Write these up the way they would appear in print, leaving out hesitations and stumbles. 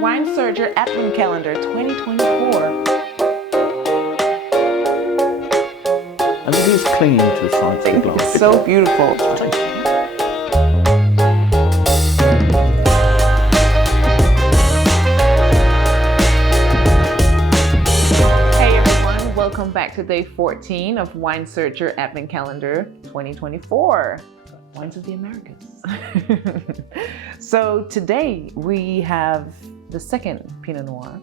Wine Surger Advent Calendar 2024. And it is clinging to the sides of the glass. It's so beautiful. Hey everyone, welcome back to day 14 of Wine Surger Advent Calendar 2024. Wines of the Americas. So today we have the second Pinot Noir.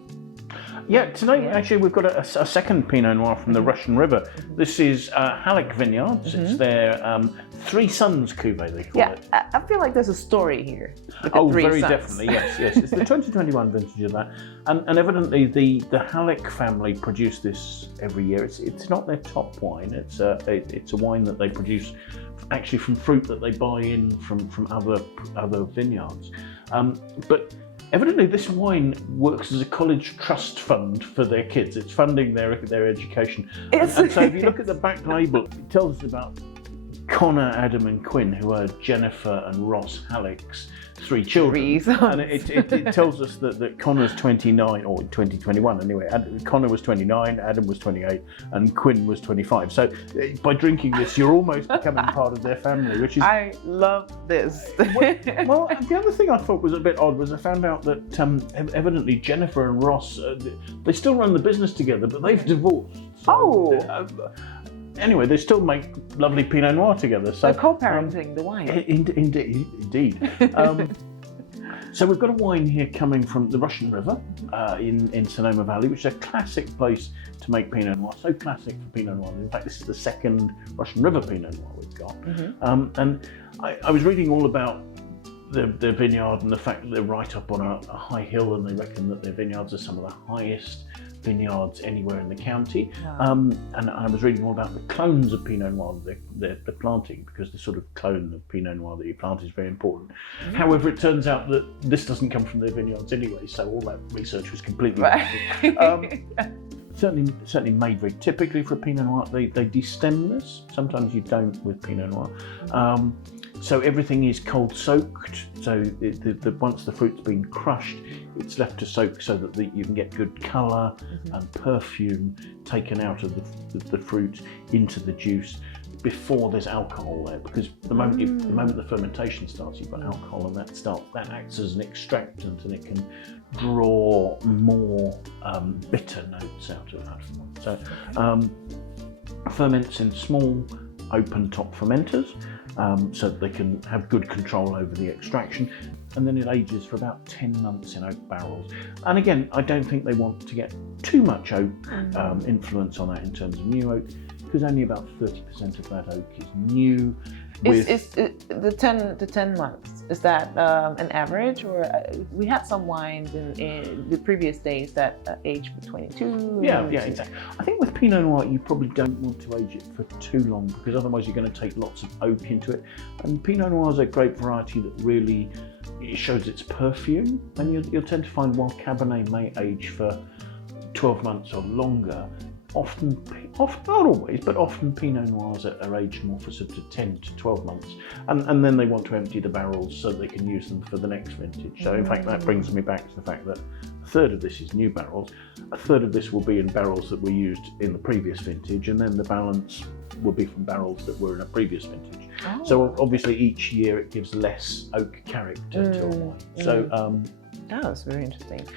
Yeah, tonight actually we've got a second Pinot Noir from the Russian River. This is Halleck Vineyards. It's their Three Sons Cuvée, they call it. Yeah, I feel like there's a story here. Oh, very definitely, yes. It's the 2021 vintage of that. And evidently the Halleck family produce this every year. It's not their top wine. It's a wine that they produce actually from fruit that they buy in from other vineyards. But evidently this wine works as a college trust fund for their kids. It's funding their education. And so if you look at the back label, it tells us about Connor, Adam and Quinn, who are Jennifer and Ross Halleck's three children. And it tells us that Connor's 29, or 2021 anyway. Connor was 29, Adam was 28, and Quinn was 25. So by drinking this, you're almost becoming part of their family, which is... I love this. Well, the other thing I thought was a bit odd was I found out that evidently Jennifer and Ross, they still run the business together, but they've divorced. Anyway, they still make lovely Pinot Noir together. So co-parenting the wine. Indeed. So we've got a wine here coming from the Russian River in Sonoma Valley, which is a classic place to make Pinot Noir. So classic for Pinot Noir. In fact, this is the second Russian River Pinot Noir we've got. And I was reading all about the vineyard and the fact that they're right up on a high hill, and they reckon that their vineyards are some of the highest vineyards anywhere in the county. Wow. And I was reading all about the clones of Pinot Noir they're planting, because the sort of clone of Pinot Noir that you plant is very important. However, it turns out that this doesn't come from their vineyards anyway, so all that research was completely certainly made very typically for a Pinot Noir. They destem this. Sometimes you don't with Pinot Noir. So everything is cold soaked. So once the fruit's been crushed, it's left to soak so that you can get good colour and perfume taken out of the fruit into the juice before there's alcohol there. Because the moment the fermentation starts, you've got alcohol, and that acts as an extractant, and it can draw more bitter notes out of that. So ferments in small open top fermenters. So that they can have good control over the extraction, and then it ages for about 10 months in oak barrels. And again, I don't think they want to get too much oak influence on that in terms of new oak, because only about 30% of that oak is new. Is the 10 months, is that an average, or we had some wines in the previous days that aged for 22? Yeah, exactly. I think with Pinot Noir, you probably don't want to age it for too long, because otherwise you're going to take lots of oak into it. And Pinot Noir is a great variety that really shows its perfume, and you'll tend to find while Cabernet may age for 12 months or longer, often not always, but often Pinot Noirs are aged more for sort of 10 to 12 months. And then they want to empty the barrels so they can use them for the next vintage. So in fact, that brings me back to the fact that a third of this is new barrels, a third of this will be in barrels that were used in the previous vintage, and then the balance will be from barrels that were in a previous vintage. So obviously each year it gives less oak character to a wine. So that's very interesting.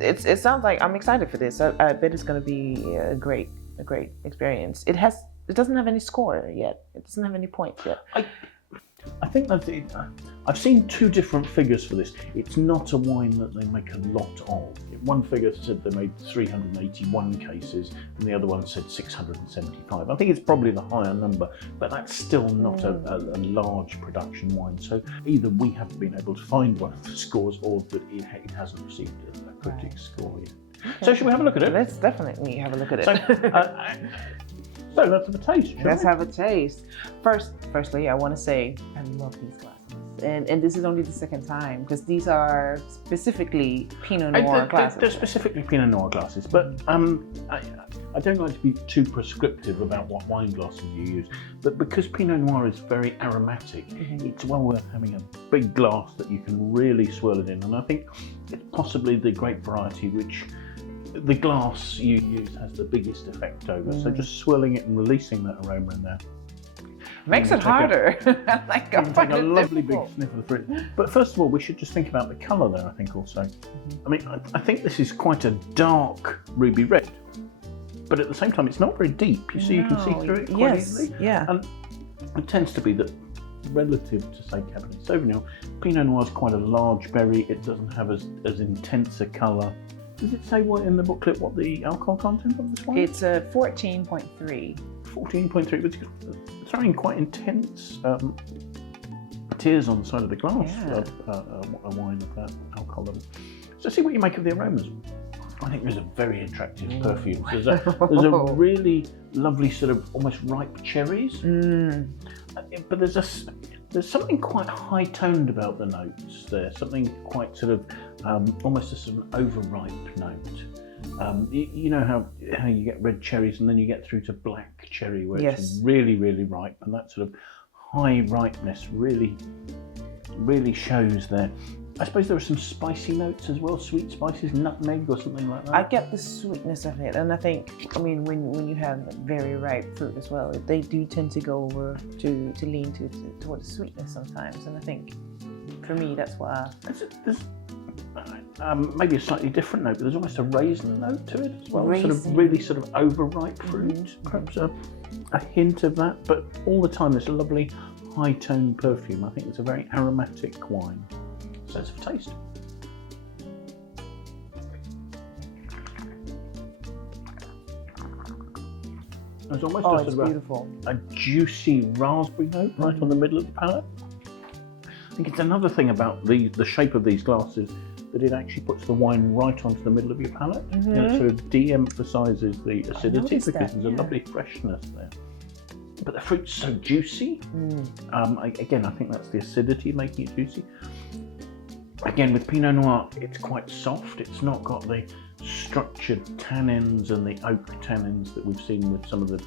It sounds like I'm excited for this. I bet it's going to be a great experience. It doesn't have any score yet. It doesn't have any points yet. I think that's it. I've seen two different figures for this. It's not a wine that they make a lot of. One figure said they made 381 cases, and the other one said 675. I think it's probably the higher number, but that's still not a large production wine. So either we haven't been able to find one of the scores, or that it hasn't received a critic's score yet. Okay. So should we have a look at it? Let's definitely have a look at it. So let's have a taste, shall we? Let's have a taste. Firstly, I want to say I love these glasses. And this is only the second time, because these are specifically Pinot Noir glasses. They're specifically Pinot Noir glasses, but I don't like to be too prescriptive about what wine glasses you use, but because Pinot Noir is very aromatic, it's well worth having a big glass that you can really swirl it in, and I think it's possibly the grape variety which the glass you use has the biggest effect over. So just swirling it and releasing that aroma in there makes it harder. Like I take a lovely big sniff of the fruit. But first of all, we should just think about the colour there, I think also. I mean, I think this is quite a dark ruby red, but at the same time, it's not very deep. You see, you can see through it quite easily. Yeah. And it tends to be that relative to, say, Cabernet Sauvignon, Pinot Noir is quite a large berry. It doesn't have as intense a colour. Does it say what in the booklet what the alcohol content of this one is? It's a 14.3. 14.3, which is throwing quite intense tears on the side of the glass, a wine of that alcohol level. So see what you make of the aromas. I think there's a very attractive perfume. There's a really lovely sort of almost ripe cherries, but there's something quite high-toned about the notes there, something quite sort of almost a sort of overripe note. You know how you get red cherries and then you get through to black cherry where it's really, really ripe, and that sort of high ripeness really shows there. I suppose there are some spicy notes as well, sweet spices, nutmeg or something like that. I get the sweetness of it, and I think, I mean, when you have very ripe fruit as well, they do tend to go over to lean toward the sweetness sometimes, and I think for me that's why. There's maybe a slightly different note, but there's almost a raisin note to it as well. Raisin. Sort of really sort of overripe fruit, perhaps a hint of that, but all the time there's a lovely high-toned perfume. I think it's a very aromatic wine. Sense of taste. There's almost a juicy raspberry note right on the middle of the palate. I think it's another thing about the shape of these glasses that it actually puts the wine right onto the middle of your palate. And it sort of de-emphasises the acidity because there's a lovely freshness there. But the fruit's so juicy. Again, I think that's the acidity making it juicy. Again, with Pinot Noir, it's quite soft. It's not got the structured tannins and the oak tannins that we've seen with some of the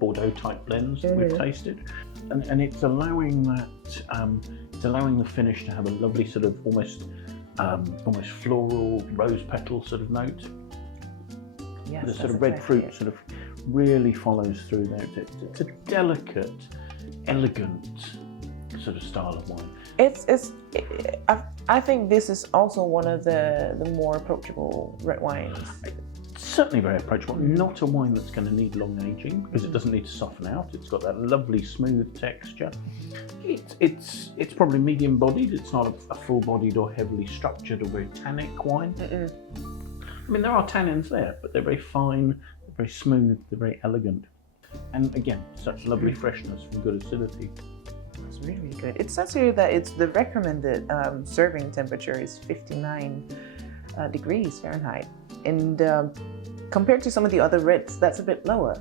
Bordeaux type blends that we've tasted. And it's allowing that, it's allowing the finish to have a lovely sort of almost floral rose petal sort of note. Yes, the sort of red fruit sort of really follows through there. It's a delicate, elegant sort of style of wine. I think this is also one of the more approachable red wines. Certainly very approachable. Not a wine that's going to need long aging because it doesn't need to soften out. It's got that lovely smooth texture. It's probably medium bodied. It's not a full bodied or heavily structured or very tannic wine. I mean, there are tannins there, but they're very fine, they're very smooth, they're very elegant. And again, such lovely freshness and good acidity. It's really, really good. It says here that the recommended serving temperature is 59 degrees Fahrenheit. And compared to some of the other reds, that's a bit lower.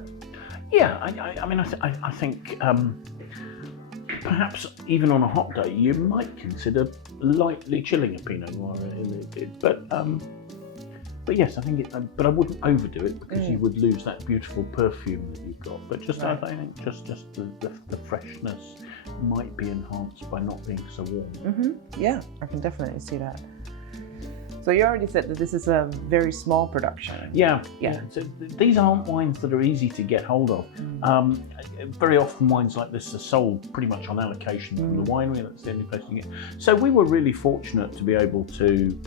Yeah, I mean, I think perhaps even on a hot day, you might consider lightly chilling a Pinot Noir in it. But yes, I think but I wouldn't overdo it because you would lose that beautiful perfume that you've got. But just I think just the freshness might be enhanced by not being so warm. Yeah, I can definitely see that. So you already said that this is a very small production. Yeah. So these aren't wines that are easy to get hold of. Very often wines like this are sold pretty much on allocation from the winery. That's the only place you get. So we were really fortunate to be able to,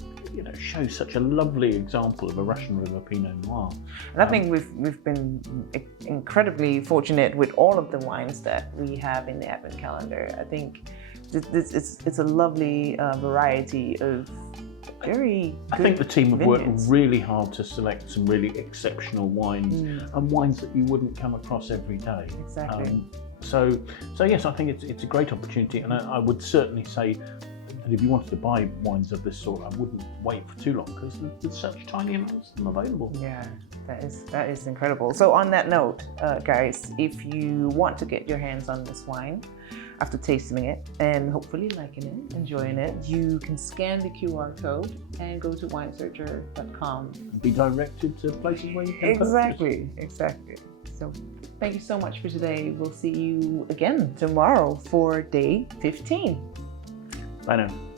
show such a lovely example of a Russian River Pinot Noir. And I think we've been incredibly fortunate with all of the wines that we have in the Advent calendar. I think it's a lovely variety of very good I think the team have vineyards. worked really hard to select some really exceptional wines and wines that you wouldn't come across every day. Exactly. So yes, I think it's a great opportunity, and I would certainly say And if you wanted to buy wines of this sort, I wouldn't wait for too long because there's such tiny amounts of them available. Yeah, that is incredible. So on that note, guys, if you want to get your hands on this wine after tasting it and hopefully liking it, enjoying it, you can scan the QR code and go to winesearcher.com. Be directed to places where you can Exactly. So thank you so much for today. We'll see you again tomorrow for day 15. Bye now.